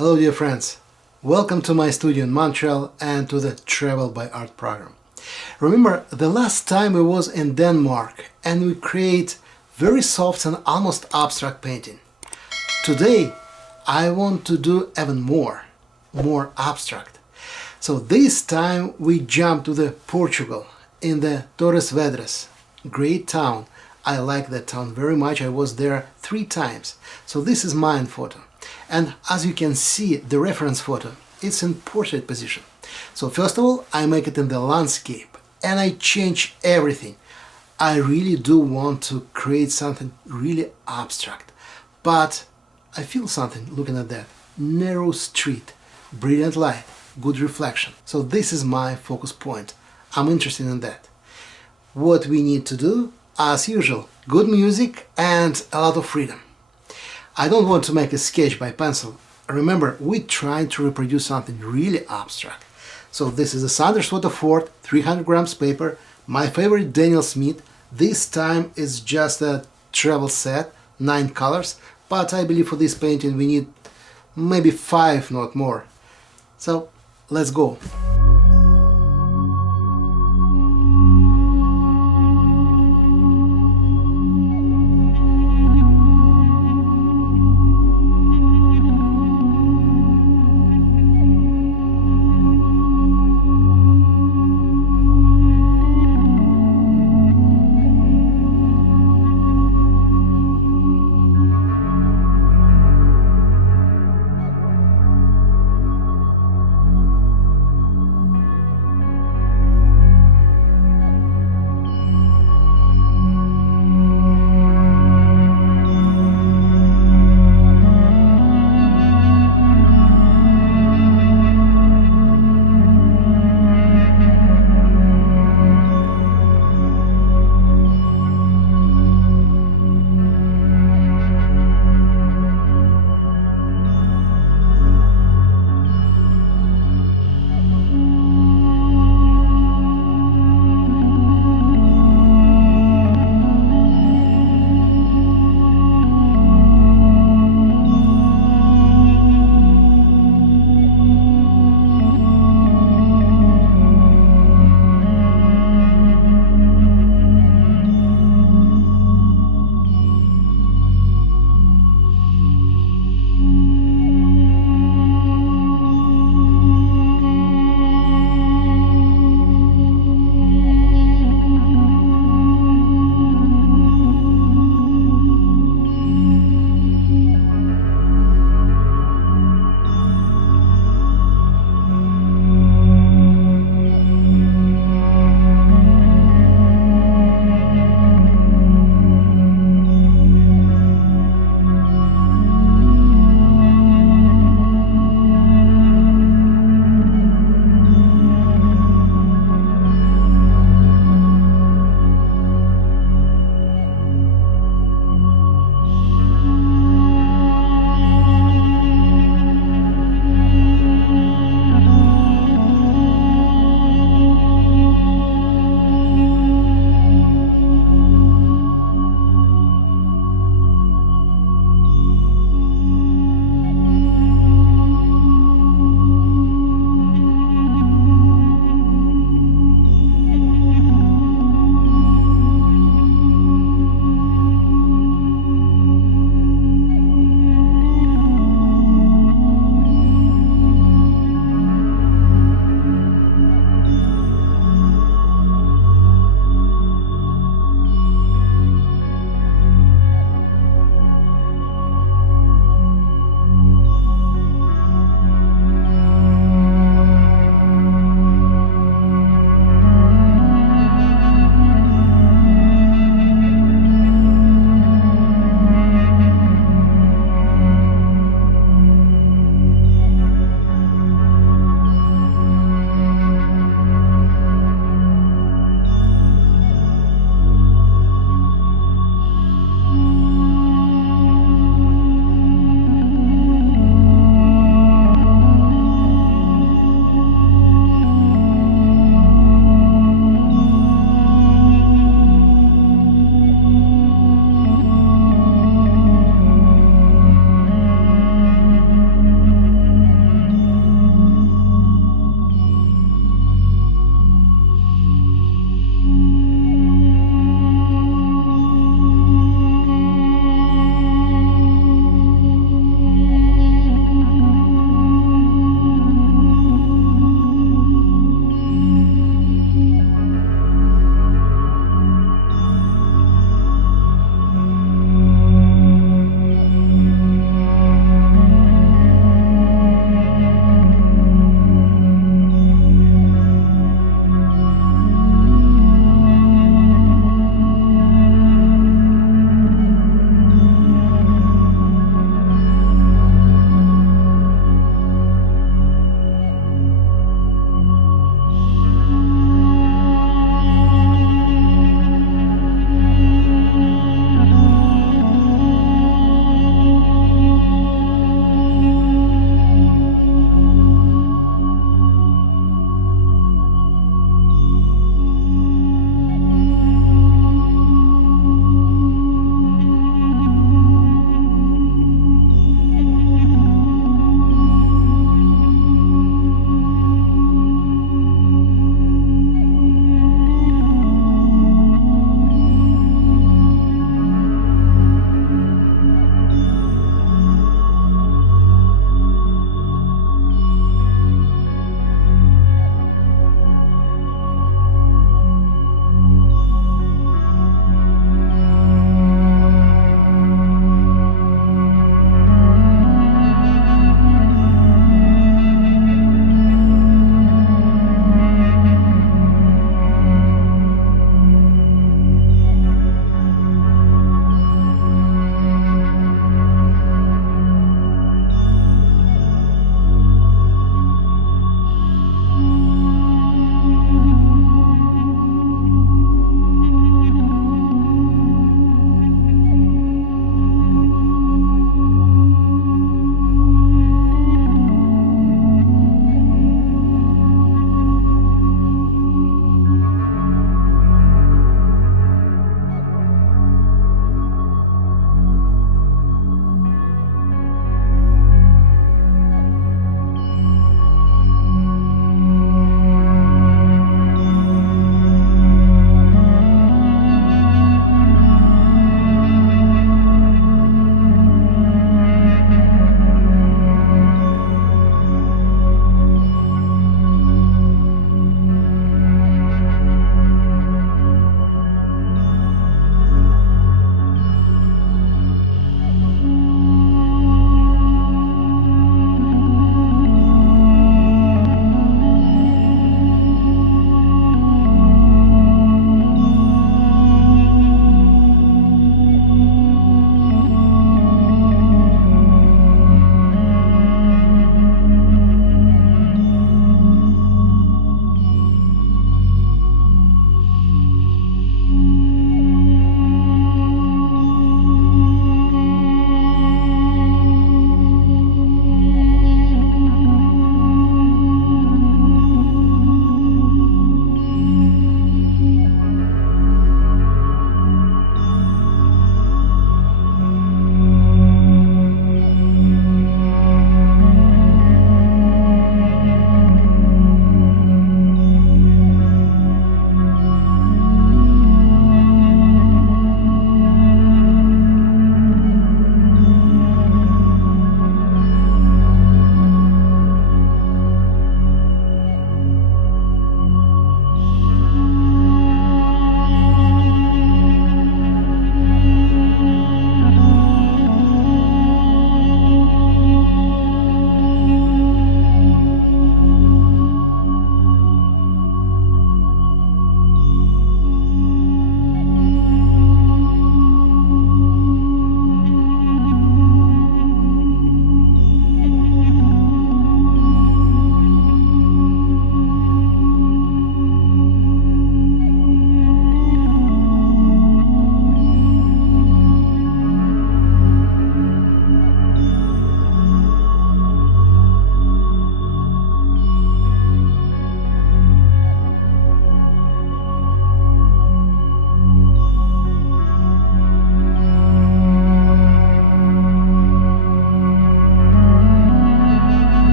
Hello dear friends, welcome to my studio in Montreal and to the Travel by Art program. Remember the last time we was in Denmark and we create very soft and almost abstract painting. Today I want to do even more abstract. So this time we jump to the Portugal in the Torres Vedras, great town. I like that town very much. I was there 3 times. So this is mine photo. And as you can see, the reference photo, it's in portrait position. So first of all, I make it in the landscape and I change everything. I really do want to create something really abstract, but I feel something looking at that. Narrow street, brilliant light, good reflection. So this is my focus point. I'm interested in that. What we need to do, as usual, good music and a lot of freedom. I don't want to make a sketch by pencil. Remember, we're trying to reproduce something really abstract. So this is a Sander Photo Fort, 300 grams paper, my favorite Daniel Smith. This time is just a travel set, 9 colors, but I believe for this painting we need maybe 5, not more. So let's go.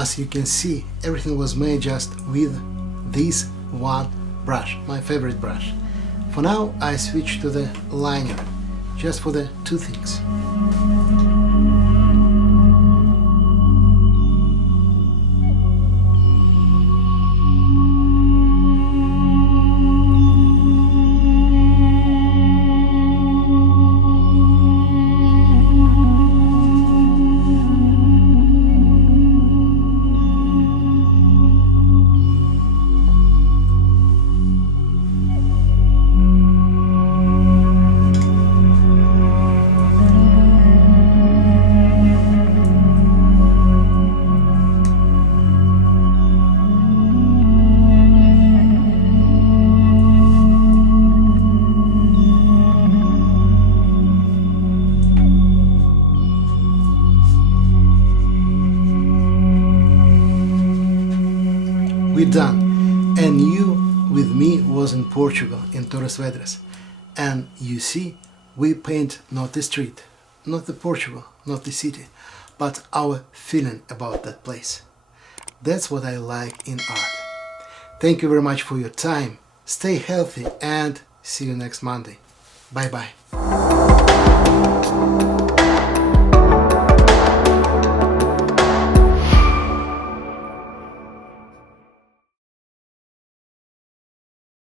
As you can see, everything was made just with this one brush, my favorite brush. For now, I switch to the liner, just for the two things. We're done, and you with me was in Portugal, in Torres Vedras, and you see, we paint not the street, not the Portugal, not the city, but our feeling about that place. That's what I like in art. Thank you very much for your time, stay healthy, and see you next Monday. Bye bye.